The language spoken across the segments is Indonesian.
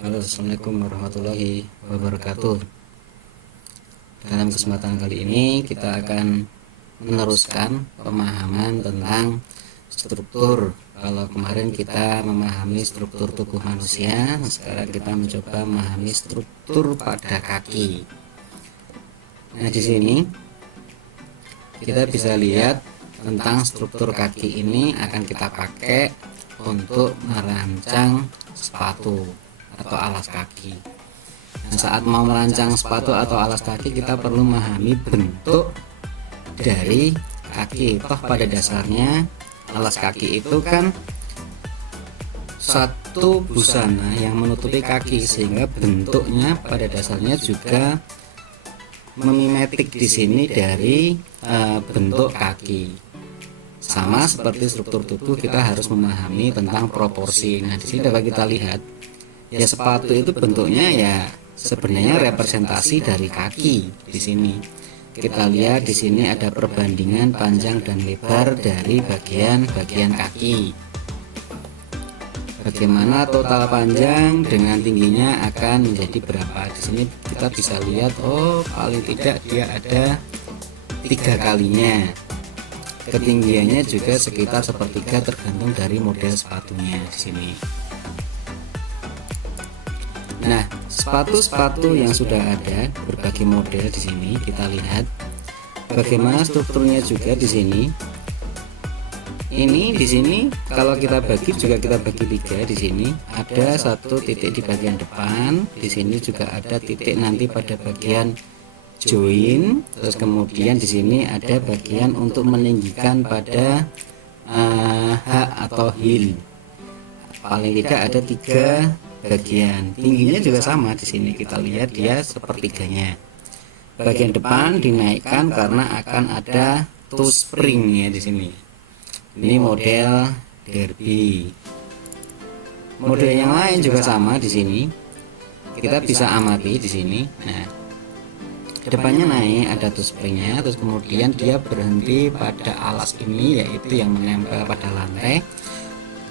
Halo, assalamualaikum warahmatullahi wabarakatuh. Dalam kesempatan kali ini kita akan meneruskan pemahaman tentang struktur. Kalau kemarin kita memahami struktur tubuh manusia, sekarang kita mencoba memahami struktur pada kaki. Nah, di sini kita bisa lihat tentang struktur kaki ini akan kita pakai untuk merancang sepatu atau alas kaki. Nah, saat mau merancang sepatu atau alas kaki, kita perlu memahami bentuk dari kaki. Toh pada dasarnya alas kaki itu kan satu busana yang menutupi kaki, sehingga bentuknya pada dasarnya juga memimetik di sini dari bentuk kaki. Sama seperti struktur tubuh, kita harus memahami tentang proporsi. Nah, di sini dapat kita lihat ya, sepatu itu bentuknya ya sebenarnya representasi dari kaki. Di sini kita lihat, di sini ada perbandingan panjang dan lebar dari bagian-bagian kaki. Bagaimana total panjang dengan tingginya akan menjadi berapa? Di sini kita bisa lihat, oh paling tidak dia ada 3 kalinya. Ketinggiannya juga sekitar sepertiga, tergantung dari model sepatunya di sini. Nah, sepatu-sepatu yang sudah ada berbagai model di sini, kita lihat bagaimana strukturnya juga di sini. Ini di sini kalau kita bagi juga kita bagi 3. Di sini ada satu titik di bagian depan, di sini juga ada titik nanti pada bagian join, terus kemudian di sini ada bagian untuk meninggikan pada hak atau heel. Paling tidak ada 3 bagian. Tingginya juga sama, di sini kita lihat dia sepertiganya. Bagian depan dinaikkan karena akan ada toe spring ya di sini. Ini model derby. Model yang lain juga sama di sini. Kita bisa amati di sini. Nah, depannya naik, ada toe springnya, terus kemudian dia berhenti pada alas ini, yaitu yang menempel pada lantai.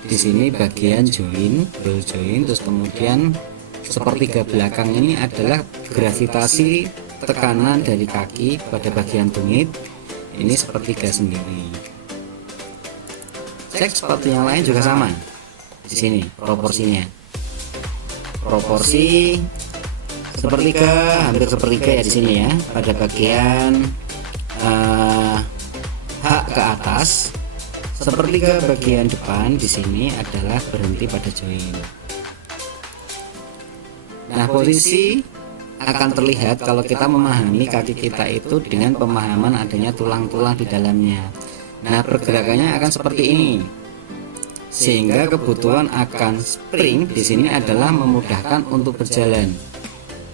Di sini bagian join, ball join, terus kemudian sepertiga belakang ini adalah gravitasi tekanan dari kaki pada bagian tumit. Ini sepertiga sendiri. Cek sepatu yang lain juga sama. Di sini proporsinya. Proporsi sepertiga, hampir sepertiga ya di sini ya. Pada bagian hak ke atas, sepertiga bagian depan di sini adalah berhenti pada join. Nah, posisi akan terlihat kalau kita memahami kaki kita itu dengan pemahaman adanya tulang-tulang di dalamnya. Nah, pergerakannya akan seperti ini. Sehingga kebutuhan akan spring di sini adalah memudahkan untuk berjalan.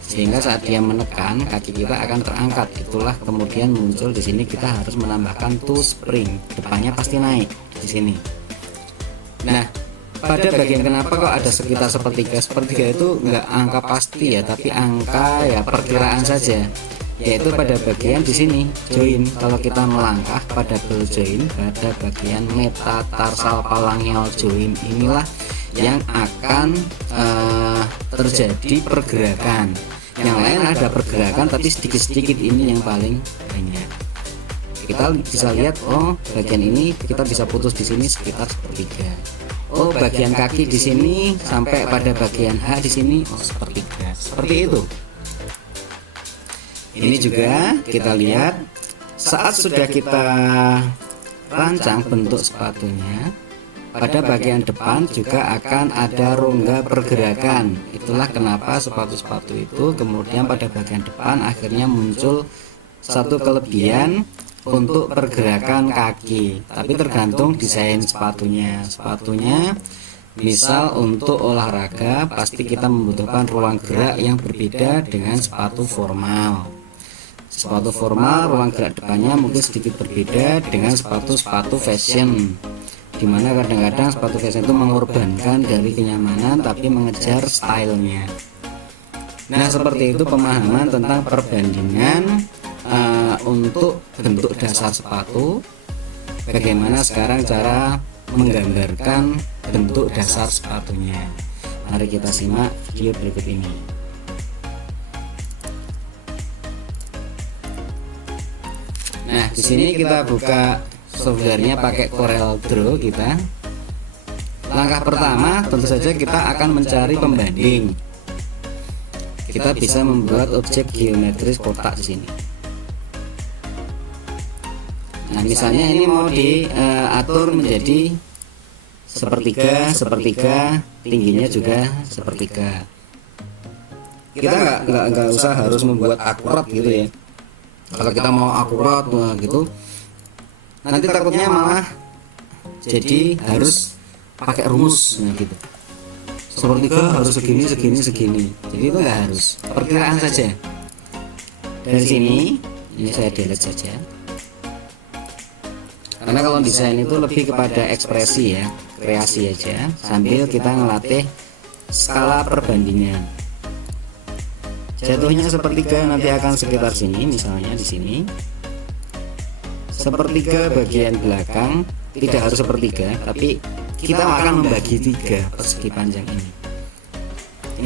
Sehingga saat dia menekan, kaki kita akan terangkat. Itulah kemudian muncul di sini kita harus menambahkan toe spring. Depannya pasti naik di sini. Nah, pada bagian kenapa kok ada sekitar sepertiga? Sepertiga itu enggak angka pasti ya, tapi angka ya perkiraan saja. Yaitu pada bagian di sini join. Kalau kita melangkah pada ball join, pada bagian metatarsal phalangeal join, inilah yang akan terjadi pergerakan. Yang lain ada pergerakan tapi sedikit-sedikit, ini yang paling banyak. Kita bisa lihat, oh bagian ini kita bisa putus di sini sekitar sepertiga. Oh bagian kaki di sini sampai pada bagian H di sini, oh sepertiga. Seperti itu. Ini juga kita lihat saat sudah kita rancang bentuk sepatunya, pada bagian depan juga akan ada rongga pergerakan. Itulah kenapa sepatu-sepatu itu kemudian pada bagian depan akhirnya muncul satu kelebihan untuk pergerakan kaki. Tapi tergantung desain sepatunya. Sepatunya misal untuk olahraga, pasti kita membutuhkan ruang gerak yang berbeda dengan sepatu formal. Sepatu formal ruang gerak depannya mungkin sedikit berbeda dengan sepatu-sepatu fashion, dimana kadang-kadang sepatu fashion itu mengorbankan dari kenyamanan tapi mengejar stylenya. Nah, seperti itu pemahaman tentang perbandingan untuk bentuk dasar sepatu. Bagaimana sekarang cara menggambarkan bentuk dasar sepatunya. Mari kita simak video berikut ini. Nah, di sini kita buka softwarenya pakai Corel Draw kita. Langkah pertama tentu saja kita akan mencari pembanding. Kita bisa membuat objek geometris kotak di sini. Nah, misalnya ini mau diatur menjadi sepertiga, tingginya juga sepertiga. Kita nggak usah harus membuat akurat gitu ya. Kalau kita mau akurat gitu, nanti takutnya malah jadi harus pakai rumus, nah gitu. Sepertiga harus segini. Jadi itu nggak harus, perkiraan saja. Dari sini, ini saya delete saja. Karena kalau desain itu lebih kepada ekspresi ya, kreasi aja, sambil kita ngelatih skala perbandingan. Jatuhnya sepertiga nanti akan sekitar sini, misalnya di sini. Sepertiga bagian belakang tidak harus sepertiga, tapi kita akan membagi 3 persegi panjang ini.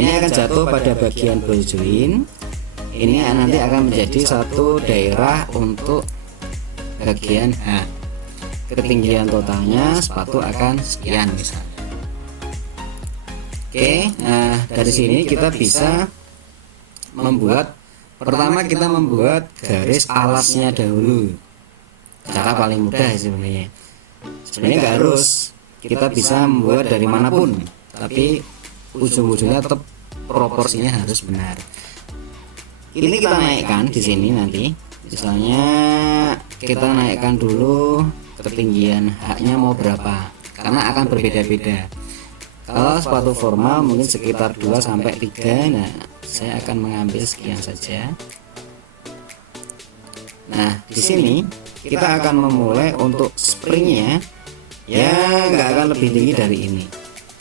Ini akan jatuh pada bagian ball joint. Ini nanti akan menjadi satu daerah untuk bagian H. Ketinggian totalnya sepatu akan sekian misalnya. Oke, nah dari sini kita bisa membuat, pertama kita membuat garis alasnya dahulu. Cara paling mudah sebenarnya nggak harus, kita bisa membuat dari manapun, tapi ujung-ujungnya tetap proporsinya harus benar. Ini kita naikkan di sini nanti, misalnya kita naikkan dulu ketinggian haknya mau berapa, karena akan berbeda-beda. Kalau sepatu formal mungkin sekitar 2 sampai 3. Nah, saya akan mengambil sekian saja. Nah, di sini kita akan memulai untuk springnya, ya nggak akan lebih tinggi dari ini,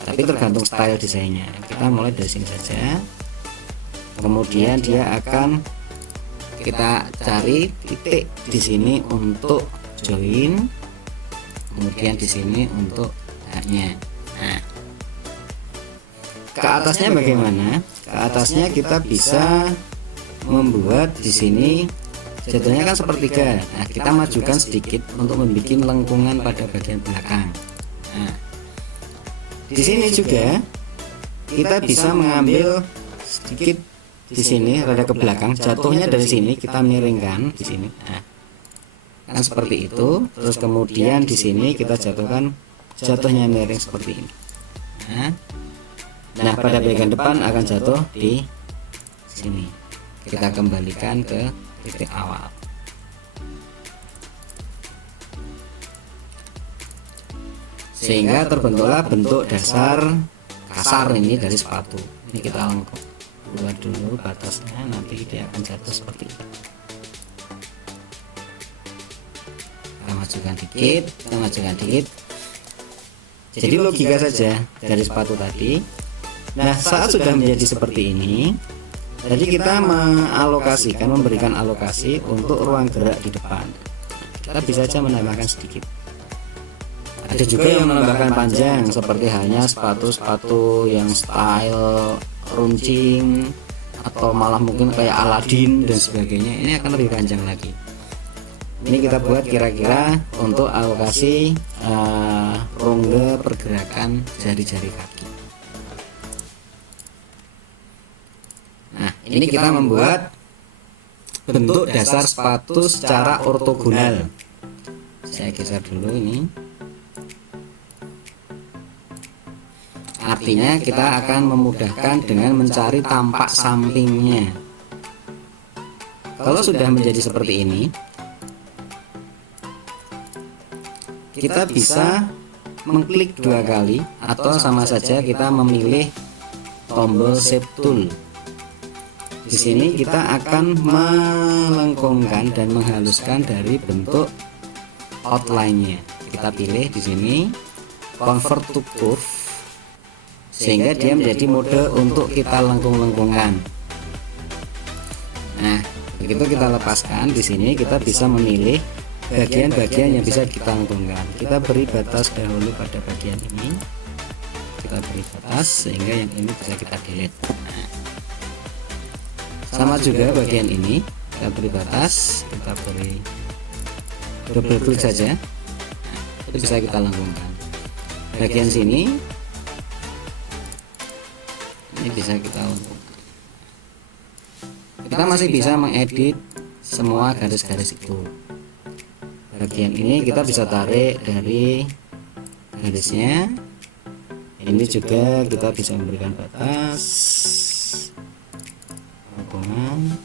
tapi tergantung style desainnya. Kita mulai dari sini saja. Kemudian dia akan kita cari titik di sini untuk join, kemudian di sini untuk haknya. Nah, ke atasnya bagaimana? Ke atasnya kita bisa membuat di sini jatuhnya kan sepertiga. Nah, kita majukan sedikit untuk membuat lengkungan pada bagian belakang. Nah, di sini juga kita bisa mengambil sedikit di sini rada ke belakang, jatuhnya dari sini kita miringkan di sini. Nah, kan seperti itu. Terus kemudian di sini kita jatuhkan, jatuhnya miring seperti ini. Nah, pada bagian depan akan jatuh di sini. Kita kembalikan ke titik awal. Sehingga terbentuklah bentuk dasar kasar ini dari sepatu. Ini kita buat dulu batasnya, nanti dia akan jatuh seperti ini. Kita majukan dikit. Jadi logika saja dari sepatu tadi. Nah, saat sudah menjadi seperti ini, jadi kita memberikan alokasi untuk ruang gerak di depan. Kita bisa saja menambahkan sedikit. Ada juga yang menambahkan panjang, seperti hanya sepatu-sepatu yang style runcing, atau malah mungkin kayak Aladin dan sebagainya. Ini akan lebih panjang lagi. Ini kita buat kira-kira untuk alokasi rongga pergerakan jari-jari kaki. Nah, ini kita membuat bentuk dasar sepatu secara ortogonal. Saya geser dulu ini. Artinya kita akan memudahkan dengan mencari tampak sampingnya. Kalau sudah menjadi seperti ini, kita bisa mengklik 2 kali, atau sama saja kita memilih tombol shape tool. Di sini kita akan melengkungkan dan menghaluskan dari bentuk outline-nya. Kita pilih di sini convert to curve, sehingga dia menjadi mode untuk kita lengkung-lengkungkan. Nah, begitu kita lepaskan, di sini kita bisa memilih bagian-bagian yang bisa kita lengkungkan. Kita beri batas dahulu pada bagian ini. kita beri batas sehingga yang ini bisa kita delete. Sama juga bagian ini kita beri batas, kita beri double klik saja, itu bisa kita langgengkan. Bagian sini ini bisa kita langgengkan. Kita masih bisa mengedit semua garis-garis itu. Bagian ini kita bisa tarik dari garisnya. Ini juga kita bisa memberikan batas, hubungan.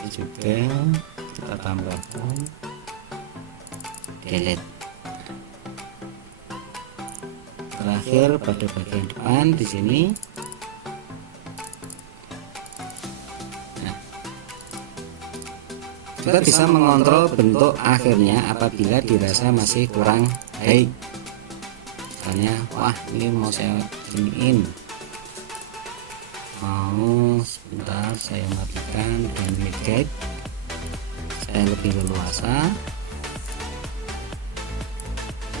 Ini juga kita tambahkan delete. Terakhir pada bagian depan di sini. Nah, kita bisa mengontrol bentuk akhirnya apabila dirasa masih kurang baik. Misalnya, wah ini mau saya zoom mau sebentar saya matikan dynamic guide, saya lebih leluasa,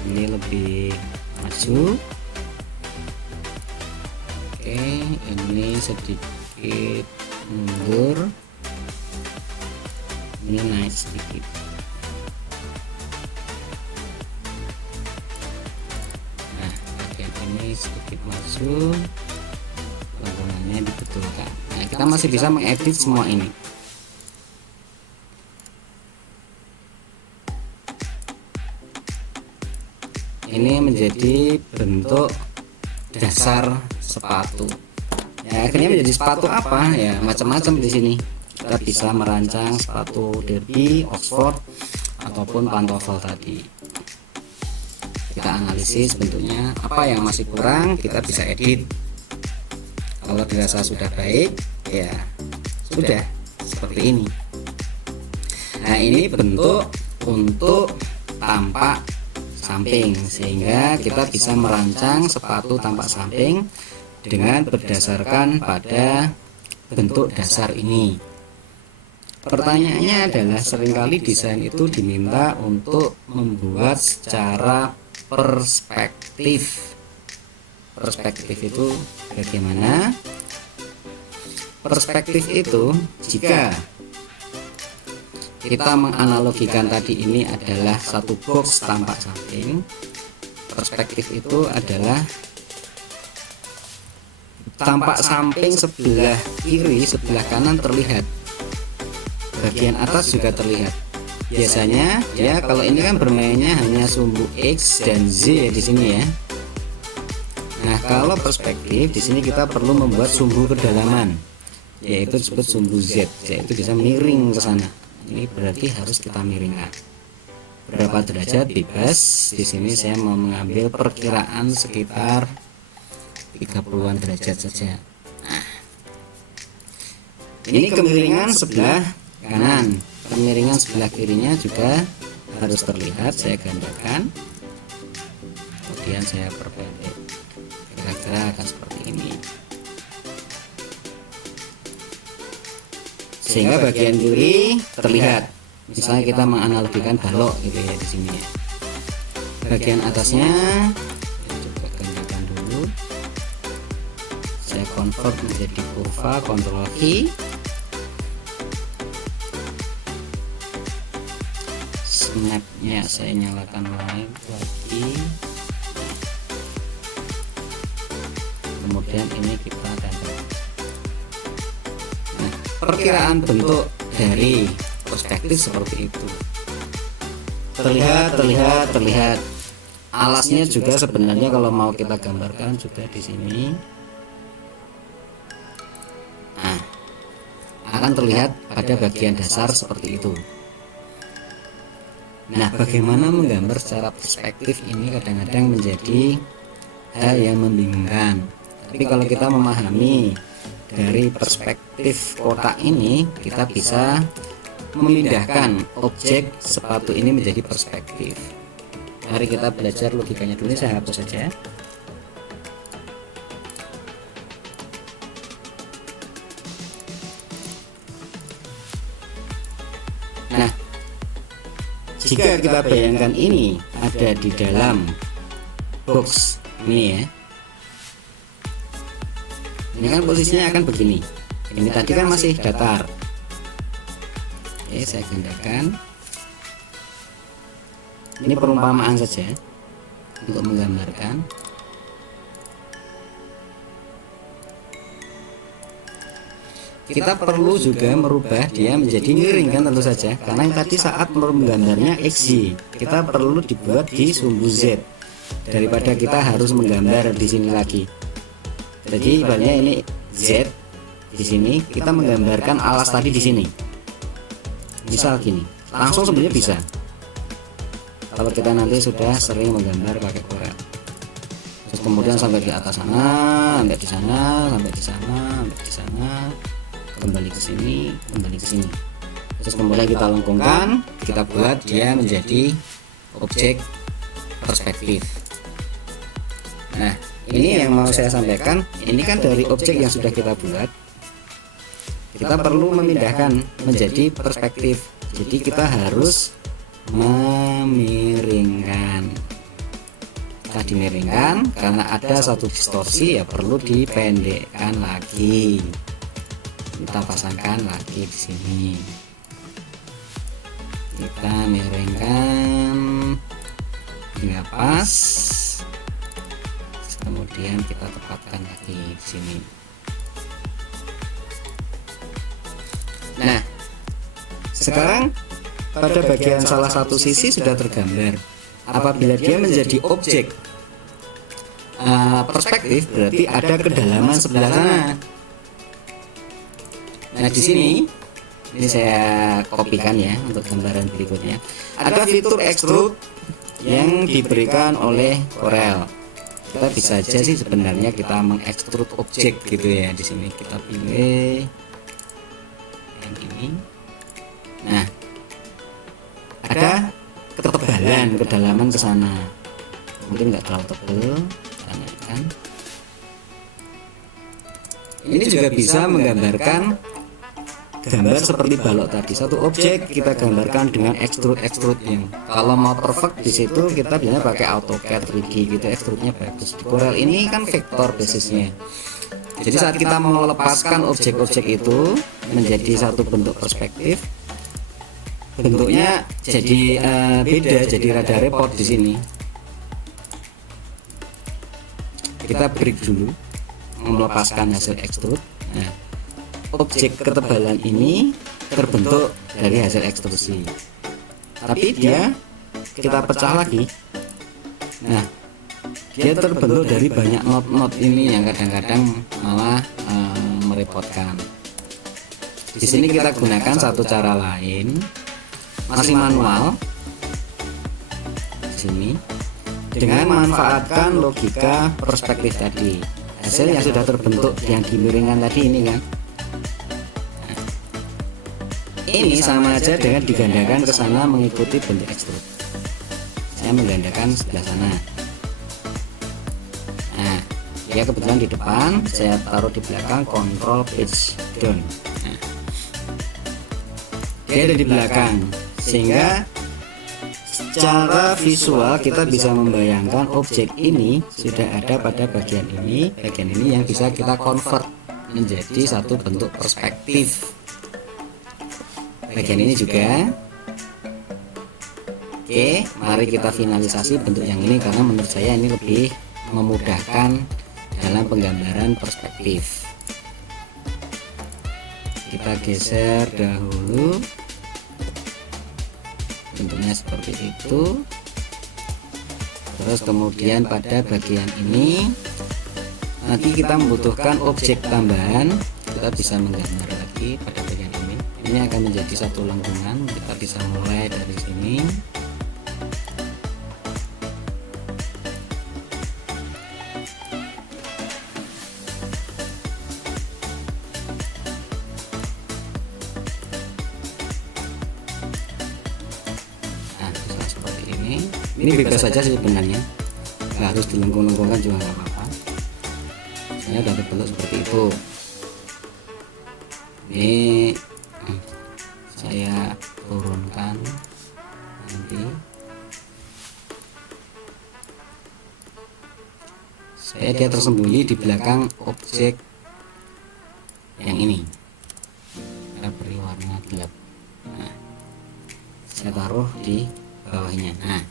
ini lebih maju. Oke, ini sedikit mundur, ini naik sedikit. Nah, bagian ini sedikit maju, lagunannya dibetulkan. Nah, kita masih bisa mengedit semua ini. Ini menjadi bentuk dasar sepatu. Ya, akhirnya menjadi sepatu apa? Ya, macam-macam di sini. Kita bisa merancang sepatu derby, Oxford, ataupun pantofel tadi. Kita analisis bentuknya, apa yang masih kurang, kita bisa edit. Kalau dirasa sudah baik, ya sudah seperti ini. Nah, ini bentuk untuk tampak samping, sehingga kita bisa merancang sepatu tampak samping dengan berdasarkan pada bentuk dasar ini. Pertanyaannya adalah, seringkali desain itu diminta untuk membuat secara perspektif. Perspektif itu bagaimana? Perspektif itu jika kita menganalogikan tadi ini adalah satu box tampak samping, perspektif itu adalah tampak samping sebelah kiri, sebelah kanan terlihat, bagian atas juga terlihat. Biasanya ya, kalau ini kan bermainnya hanya sumbu X dan Z ya di sini ya. Nah, kalau perspektif di sini kita perlu membuat sumbu kedalaman, yaitu disebut sumbu Z, yaitu bisa miring ke sana. Ini berarti harus kita miringkan. Berapa derajat bebas. Di sini saya mau mengambil perkiraan sekitar 30-an derajat saja. Nah, ini kemiringan sebelah kanan, kemiringan sebelah kirinya juga harus terlihat. Saya gandakan, kemudian saya perpendek, kira-kira akan seperti ini, sehingga bagian kiri terlihat. Misalnya kita menganalogikan balok gitu ya di sini ya. Bagian atasnya coba gandakan dulu, saya convert menjadi kurva, Ctrl key, snapnya saya nyalakan lagi, kemudian ini kita gandakan. Nah, perkiraan bentuk dari perspektif seperti itu, terlihat. Alasnya juga sebenarnya kalau mau kita gambarkan juga di sini, nah, akan terlihat pada bagian dasar seperti itu. Nah, bagaimana menggambar secara perspektif ini kadang-kadang menjadi hal yang membingungkan. Tapi kalau kita memahami dari perspektif kotak ini, kita bisa memindahkan objek sepatu ini menjadi perspektif. Mari kita belajar logikanya dulu. Saya hapus saja. Nah, jika kita bayangkan ini ada di dalam box Ini ya, ini kan posisinya akan begini. Ini tadi kan masih datar. Oke, saya gandakan. Ini perumpamaan saja untuk menggambarkan. Kita perlu juga merubah dia menjadi miring kan, tentu saja, karena yang tadi saat menggambarnya XY, kita perlu dibuat di sumbu Z daripada kita harus menggambar di sini lagi. Jadi ibaratnya ini Z di sini, kita menggambarkan alas tadi di sini. Misal gini, langsung sebenarnya bisa. Kalau kita nanti sudah sering menggambar pakai Corel, terus kemudian sampai di atas sana, sampai di sana, sampai di sana, sampai di sana, kembali ke sini, kembali ke sini. Terus kemudian kita lengkungkan, kita buat dia menjadi objek perspektif. Nah, ini yang mau saya sampaikan. Ini kan dari objek yang sudah kita buat, kita perlu memindahkan menjadi perspektif. Jadi kita harus memiringkan. Kita dimiringkan karena ada satu distorsi, ya perlu dipendekkan lagi. Kita pasangkan lagi di sini. Kita miringkan hingga pas. Kemudian kita tepatkan lagi di sini. Nah, sekarang pada bagian salah satu sisi sudah tergambar. Apabila dia menjadi objek perspektif, berarti ada kedalaman sebelah sana. Nah, di sini ini saya kopikan ya untuk gambaran berikutnya. Ada fitur extrude yang diberikan oleh Corel. Kita bisa aja sih sebenarnya kita mengekstrud objek gitu ya. Di sini kita pilih yang ini. Nah, ada ketebalan, kedalaman ke sana. Mungkin nggak terlalu tebal, tanyakan. Ini juga bisa menggambarkan gambar seperti balok tadi. Satu objek kita gambarkan dengan extrude yang kalau mau perfect di situ kita biasanya pakai AutoCAD 3D gitu, extrude-nya bagus. Di Corel ini kan vektor basisnya. Jadi saat kita mau melepaskan objek-objek itu menjadi satu bentuk perspektif, bentuknya jadi beda, jadi rada repot di sini. Kita break dulu, melepaskan hasil extrude. Nah, objek ketebalan ini terbentuk dari hasil ekstrusi, tapi dia kita pecah lagi. Nah, dia terbentuk dari banyak not-not ini yang kadang-kadang malah merepotkan. Di sini kita gunakan satu cara lain, masih manual. Di sini dengan memanfaatkan logika perspektif tadi, hasil yang sudah terbentuk yang dimiringkan tadi ini kan. Ini sama aja dengan digandakan ke sana mengikuti bentuk extrude. Saya menggandakan sebelah sana. Nah, dia kebetulan di depan, saya taruh di belakang, control page down. Nah, dia ada di belakang, sehingga secara visual kita bisa membayangkan objek ini sudah ada pada bagian ini yang bisa kita convert menjadi satu bentuk perspektif. Bagian ini juga. Oke, mari kita finalisasi bentuk yang ini karena menurut saya ini lebih memudahkan dalam penggambaran perspektif. Kita geser dahulu, bentuknya seperti itu. Terus kemudian pada bagian ini nanti kita membutuhkan objek tambahan, kita bisa menggambar lagi pada bagian ini. Ini akan menjadi satu lengkungan. Kita bisa mulai dari sini. Nah, bisa seperti ini. Ini bebas saja sih sebenarnya, nggak harus dilengkung-lengkungkan juga nggak apa-apa. Saya udah berbentuk seperti itu. Ini saya turunkan nanti. supaya dia tersembunyi di belakang objek yang ini. Kita beri warna gelap. Nah, saya taruh di bawahnya. Nah,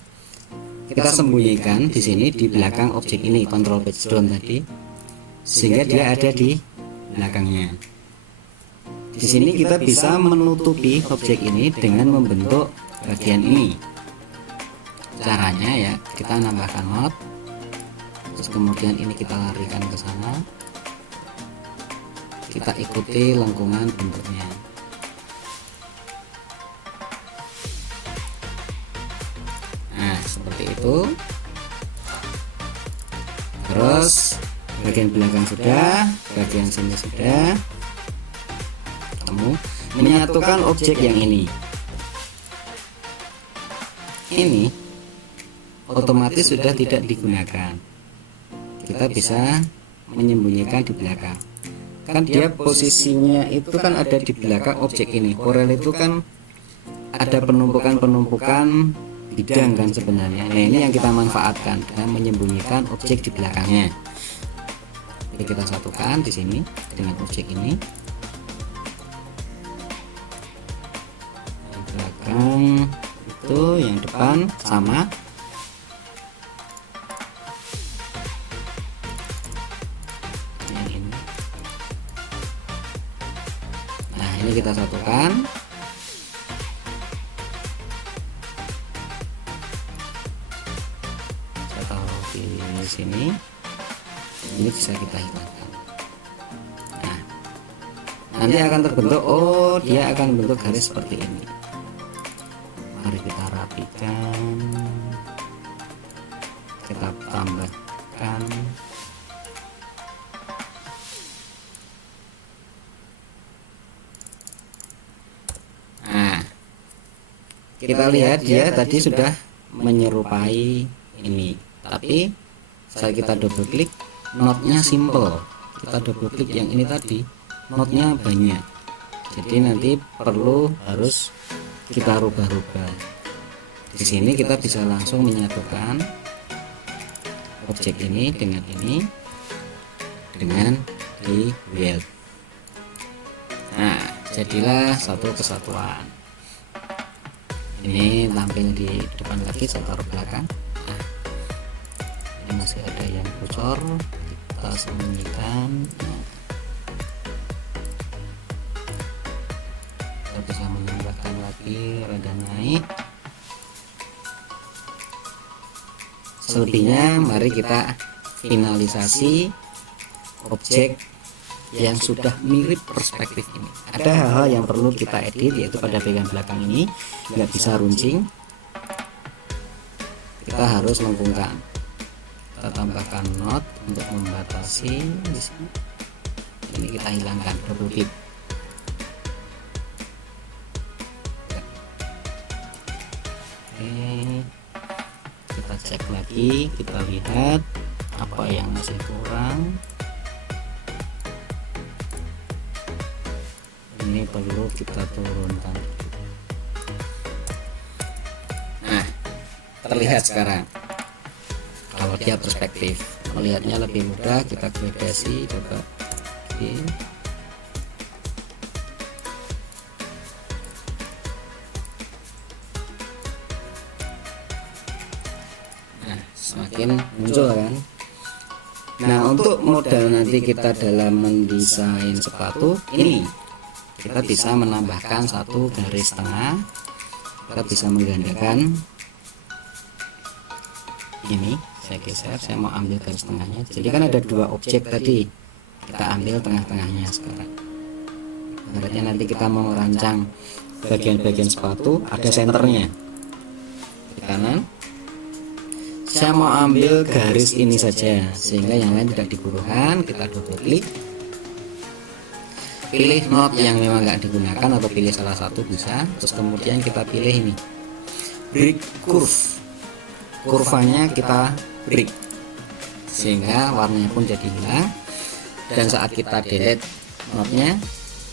kita sembunyikan di sini di belakang objek ini, control background tadi, sehingga dia ada di belakangnya. Di sini kita bisa menutupi objek ini dengan membentuk bagian ini. Caranya ya, kita nambahkan not, terus kemudian ini kita larikan ke sana, kita ikuti lengkungan bentuknya. Nah, seperti itu. Terus bagian belakang sudah, bagian sini sudah. Kamu menyatukan objek yang ini otomatis sudah tidak digunakan. Kita bisa menyembunyikan di belakang. Kan dia posisinya itu kan ada di belakang objek ini. Corel itu kan ada penumpukan bidang kan sebenarnya. Nah, ini yang kita manfaatkan dengan menyembunyikan objek di belakangnya. Jadi kita satukan di sini dengan objek ini. Yang belakang itu, yang depan sama. Ini kita satukan. Saya taruh di sini. Ini bisa kita hilangkan. Nah, nanti akan terbentuk, oh dia akan bentuk garis seperti ini. Mari kita rapikan, kita tambahkan. Kita lihat dia tadi sudah menyerupai ini, tapi saat kita double klik, notnya simple. Kita double klik yang ini tadi, notnya banyak, jadi nanti harus kita rubah-rubah. Di sini kita bisa langsung menyatukan objek ini dengan di weld. Nah, jadilah satu kesatuan. Ini tampil di depan lagi, saya taruh belakang. Nah, ini masih ada yang bocor, kita sembunyikan. Nah, kita bisa menambahkan lagi rada naik. Selebihnya mari kita finalisasi objek yang sudah mirip perspektif ini. Ada hal-hal yang perlu kita edit, yaitu pada bagian belakang ini nggak bisa runcing, kita harus lengkungkan. Kita tambahkan not untuk membatasi di sini. Ini kita hilangkan, double klik. Oke, kita cek lagi, kita lihat apa yang masih kurang. Ini perlu kita turunkan. Nah, terlihat sekarang kalau dia perspektif, melihatnya lebih mudah. Kita gradasi, coba. Oke. Nah, semakin muncul kan. Nah, untuk modal nanti kita dalam mendesain sepatu ini, kita bisa menambahkan satu garis tengah. Kita bisa menggandakan ini. Saya geser, saya mau ambil garis tengahnya. Jadi kan ada dua objek tadi, kita ambil tengah-tengahnya sekarang. Berarti nanti kita mau merancang bagian-bagian sepatu, ada senternya di kanan. Saya mau ambil garis ini saja, sehingga yang lain tidak dibutuhkan. Kita double klik, pilih not yang memang nggak digunakan atau pilih salah satu bisa. Terus kemudian kita pilih ini break curve, kurvanya kita break sehingga warnanya pun jadi hilang, dan saat kita delete notnya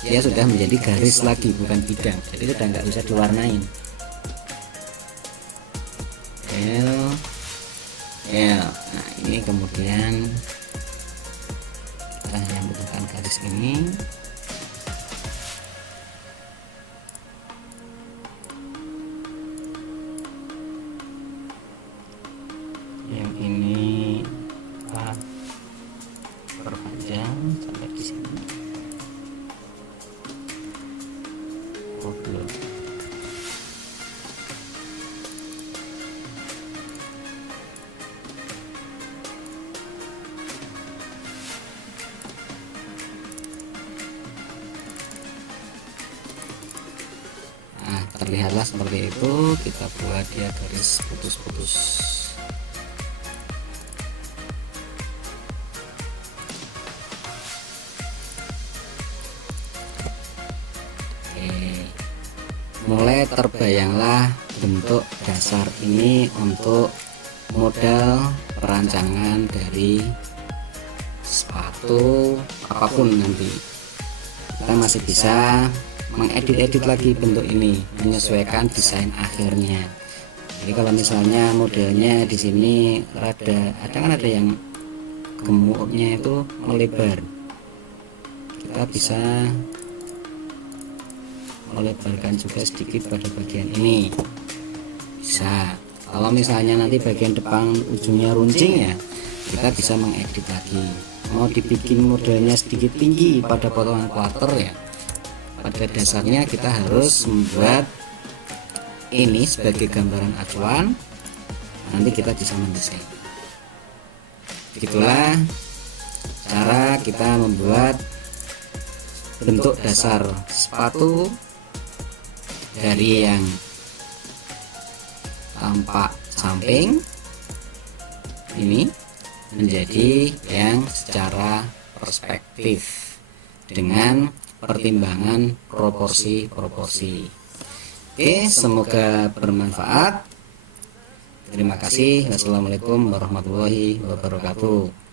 dia sudah menjadi garis lagi, bukan bidang, jadi sudah nggak bisa diwarnain. Nah, ini kemudian garis ini. Yang ini kita perpanjang sampai di sini. Oh, belum. Nah, terlihatlah seperti itu. Kita buat dia garis putus-putus. Mulai terbayanglah bentuk dasar ini untuk model perancangan dari sepatu apapun. Nanti kita masih bisa mengedit-edit lagi bentuk ini, menyesuaikan desain akhirnya. Jadi kalau misalnya modelnya di sini ada yang gemuknya itu melebar, kita bisa melebarkan juga sedikit pada bagian ini. Bisa. Kalau misalnya nanti bagian depan ujungnya runcing ya, kita bisa mengedit lagi. Mau dibikin modelnya sedikit tinggi pada potongan quarter ya, pada dasarnya kita harus membuat ini sebagai gambaran acuan. Nanti kita bisa mendesain. Begitulah cara kita membuat bentuk dasar sepatu dari yang tampak samping ini menjadi yang secara perspektif dengan pertimbangan proporsi-proporsi. Oke, semoga bermanfaat. Terima kasih. Wassalamualaikum warahmatullahi wabarakatuh.